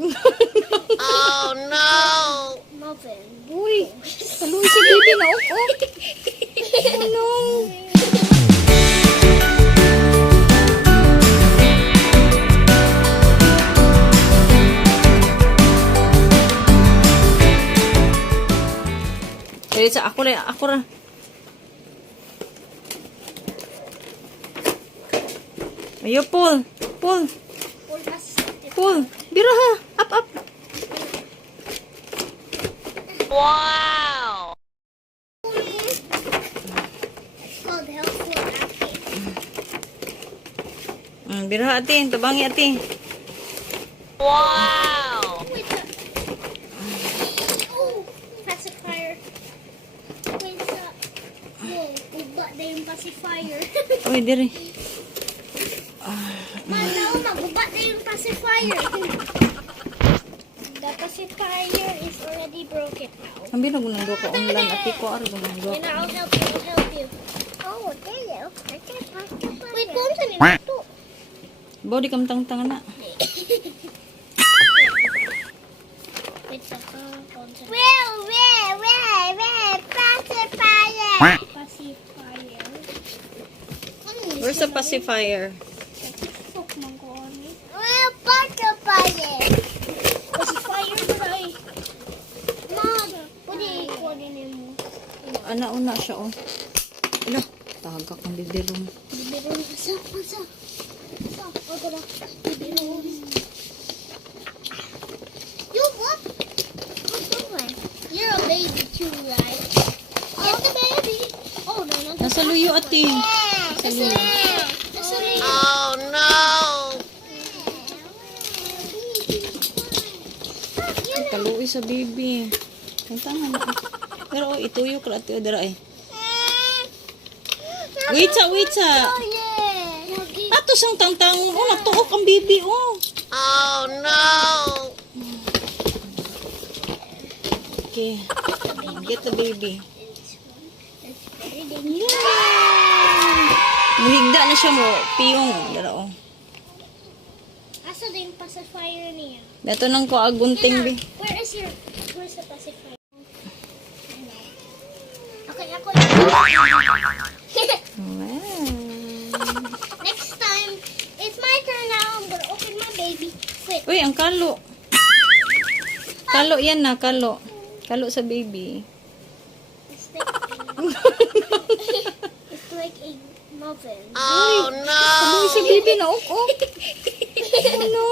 Oh no! Muffin. Uy, kaluoy si baby na oh. Oh no. Sa ako ra. Ayo, pull. Bira ha. Up. Wow! It's called helpful acting. Bira ha, ate. Tabangi, ate. Wow! Oh, pacifier. Wait up. Whoa, gubat na yung pacifier. Uy, diri. Manaw, magubat na yung pacifier. The pacifier is already broken now. Ang bilang gunang do ko online ate ko ar gunang do. And I'll help you. Oh, there you go. Wait, kung saan ito? Body kam tang na. Wait, pacifier. Pacifier. Where's the pacifier? Fuck, mangkoni. Pacifier. Pacifier, bray. Mom, pwede i-coordinate mo. Ana una siya oh. Ala, tagak ang bibirong. Bibirong, asa. O, tara. Bibirong. You what? What doing? You're a baby too, right? I'm the baby. Oh, no. Nasa luyo ate. Nasa luyo. Oh no! Kaluoy sa baby. Tangan na. Pero oh, ituyo ka ate dira eh. Wait sa. Ato sang tangtang oh, natuok ang baby oh. Oh no! Okay. Get the baby. Muhigda na siya mo. Piyong. Dara oh. Asa din pacifier niya? Dato nang ko agunting bi. Where's the pacifier? Okay, ako lang. Wow. Next time, it's my turn now. I'm gonna open my baby. Wait. Uy, ang kalo. Kalo yan na, kalo. Kalo sa baby. It's like a muffin. Oh no! Kaluoy sa baby na oh. Oh no.